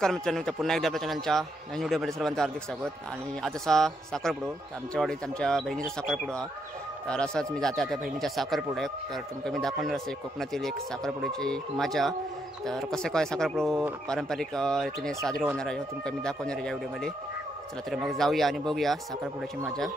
नमस्कार मित्रांनो, तर पुन्हा एकदा आपल्या चॅनलच्या नवीन व्हिडिओमध्ये सर्वांचं हार्दिक स्वागत। आणि आज असा साखरपुडो आमच्या वाडीत आमच्या बहिणीचा साखरपुडो हा। तर असंच मी जाते आता बहिणीच्या साखरपुड्याक, तर तुमका मी दाखवणार असे कोकणातील एक साखरपुड्याची मजा। तर कसं काय साखरपुडो पारंपरिक रीतीने साजरा होणार आहे तुमका मी दाखवणार आहे या व्हिडिओमध्ये। चला तर मग जाऊया आणि बघूया साखरपुड्याची मजा।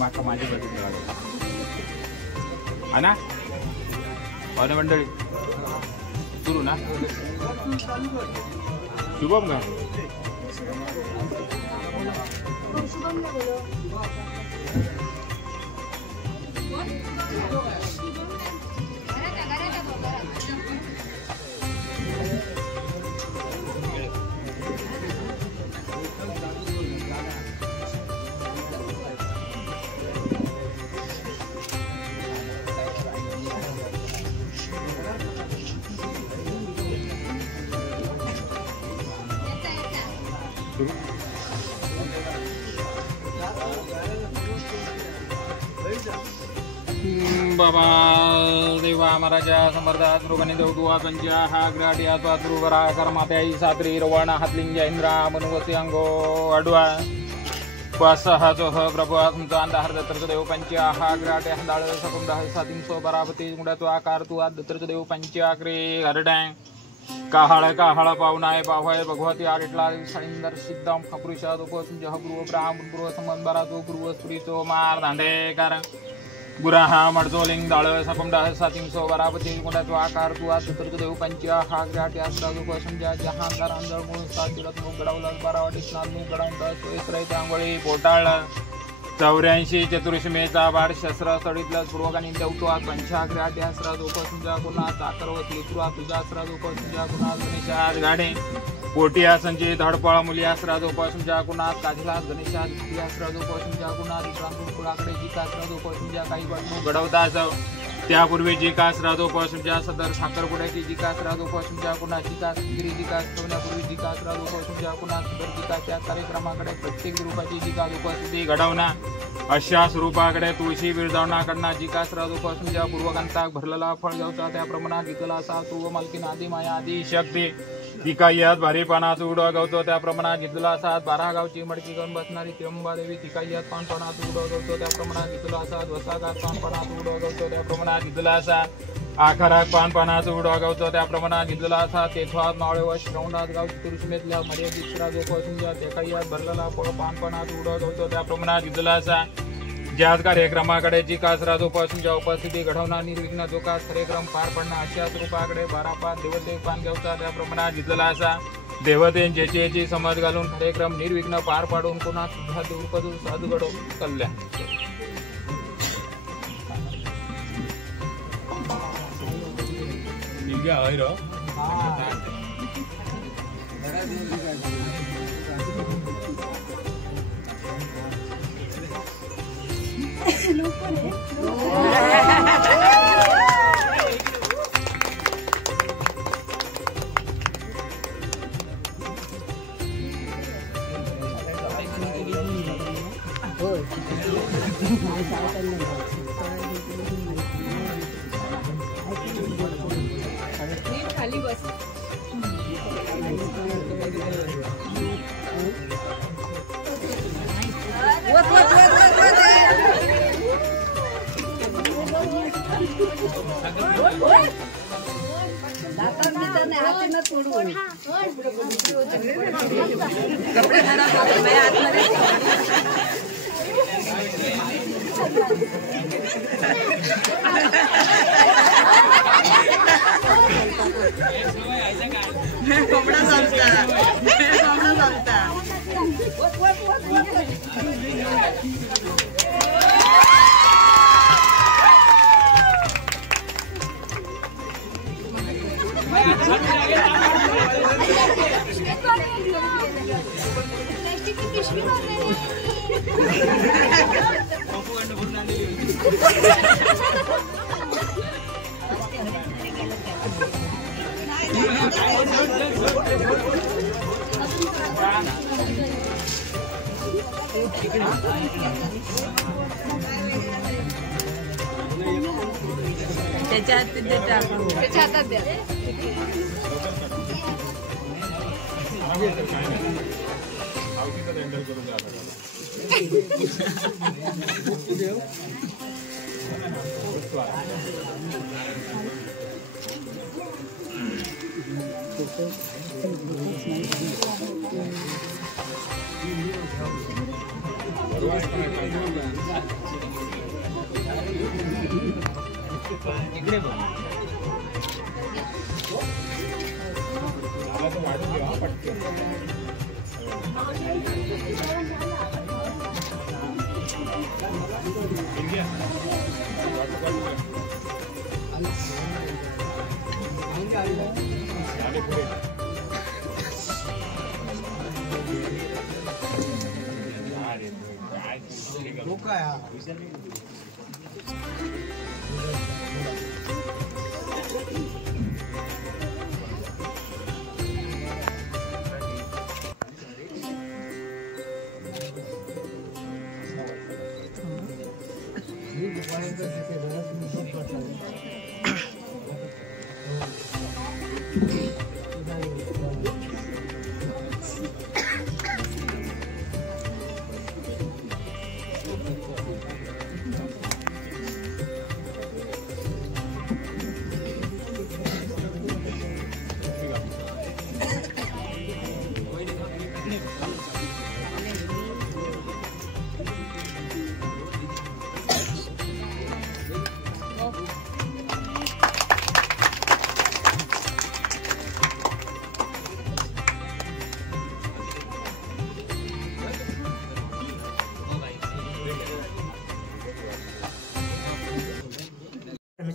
माका माझी ना पाहुणे मंडळी सुरू ना शुभम का बाबा देवा महाराजा समर्थ रोगाने देवदुआ पंचा हा ग्राटिया स्वातृवरा कर्मात्याई सात्री रवाना हातलिंग इंद्रा मनुवसी अंगो अडवा वासहा जोह प्रभु तुमचा अंधार दत्तरच देव पंचा हा ग्राट्या दाळ सकुंडा सातिम सो बरापती मुडा तो आकार तू दत्तरच देव पंचा क्रे हरडाय काहाळ पावनाय पावय भगवती आरिटला सळिंदर सिद्धम पुरुषा तो तुमच्या गुरु ब्राह्मण गुरु संबंधरा तो गुरु स्त्रीचो मार दांडेकार गुराहा मडजोलिंग दाळ सकुंडा सातिम सो बरापती मुडा तो आकार तू दत्तरच देव पंचा हा ग्राट्या असला समजा जहांदार अंधळ मूळ सात दिलत मुग गडावला बारावाटी स्नान मुग गडावला सोयसराय आंघोळी पोटाळ 84 चतुर्षमेचा बार शस्त्र सडीतला पूर्वकानी देवतो पंचाग्राद्या अस्रा उपासूनच्या गुणा चाकरवत लिपुरा तुझा अस्रा उपासूनच्या गुणा गणेशात गाडे पोटिया संजय धडपळ मुली अस्रा उपासूनच्या गुणा काढला गणेशात घाटी अस्रा उपासूनच्या गुणा विक्रांत कुळाकडे जी कासरा उपासूनच्या काही वाटणूक घडवतात त्यापूर्वी जी कास राजोपासूनच्या सदर साखरपुड्याची जी कास राजोपासूनच्या कुणाची कास गिरी जी कास ठेवण्यापूर्वी जी कास राजोपासूनच्या कुणा सदर जी कास त्या कार्यक्रमाकडे प्रत्येक रूपाची जी कास उपस्थिती घडवणार अशा स्वरूपाकडे तुळशी विरजावणाकडनं जी कास राजोपासूनच्या पूर्वकांताक भरलेला फळ जावचा त्या प्रमाणात घेतला असा पूर्व मालकीन आदी माया आदी शक्ती ती काही यात भारी पानाचा उडवा गावतो त्या प्रमाणात घेतला असा 12 गावची मडकी घेऊन बसणारी त्र्यंबादेवी ती काही यात पानपानाचा उडवा गावतो त्या प्रमाणात घेतला असा वसागात पानपानाचा उडवा गावतो त्या प्रमाणात घेतला असा आकारात पानपानाचा उडवा गावतो त्या प्रमाणात घेतला असा तेथवात मावळे व श्रवणात गाव तुळशीमेतल्या मर्यादित श्राजोपासून त्या काही यात भरलेला फळ पानपानाचा उडवा गावतो त्या प्रमाणात घेतला असा ज्याच कार्यक्रमाकडे जी कास राजोपासूनच्या उपस्थिती घडवणार निर्विघ्न जो कास कार्यक्रम पार पडणं अशा स्वरूपाकडे 12 पान देवते पान घेवचा त्या प्रमाणात घेतला असा देवतेन ज्याची समज घालून कार्यक्रम निर्विघ्न पार पाडून पुन्हा सुद्धा देवपदून साधू घडवून कल्याण खाली बस कपडे कोंबडा चालता त्याच्या हातात द्या इकडे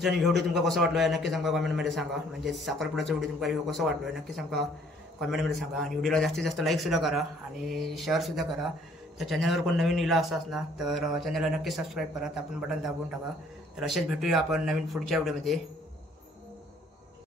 आजचा व्हिडिओ तुमका कसं वाटलो आहे नक्की सांगा कमेंटमध्ये सांगा. म्हणजे साखरपुड्याचा व्हिडिओ तुमका व्हिडिओ कसं वाटलो आहे नक्की सांगा कमेंटमध्ये सांगा. आणि व्हिडिओला जास्तीत जास्त लाईकसुद्धा करा आणि शेअरसुद्धा करा. त्या चॅनलवर कोण नवीन इला असतास ना तर चॅनलला नक्की सबस्क्राईब करा. आपण बटन दाबून टाका. तर असेच भेटूया आपण नवीन पुढच्या व्हिडिओमध्ये.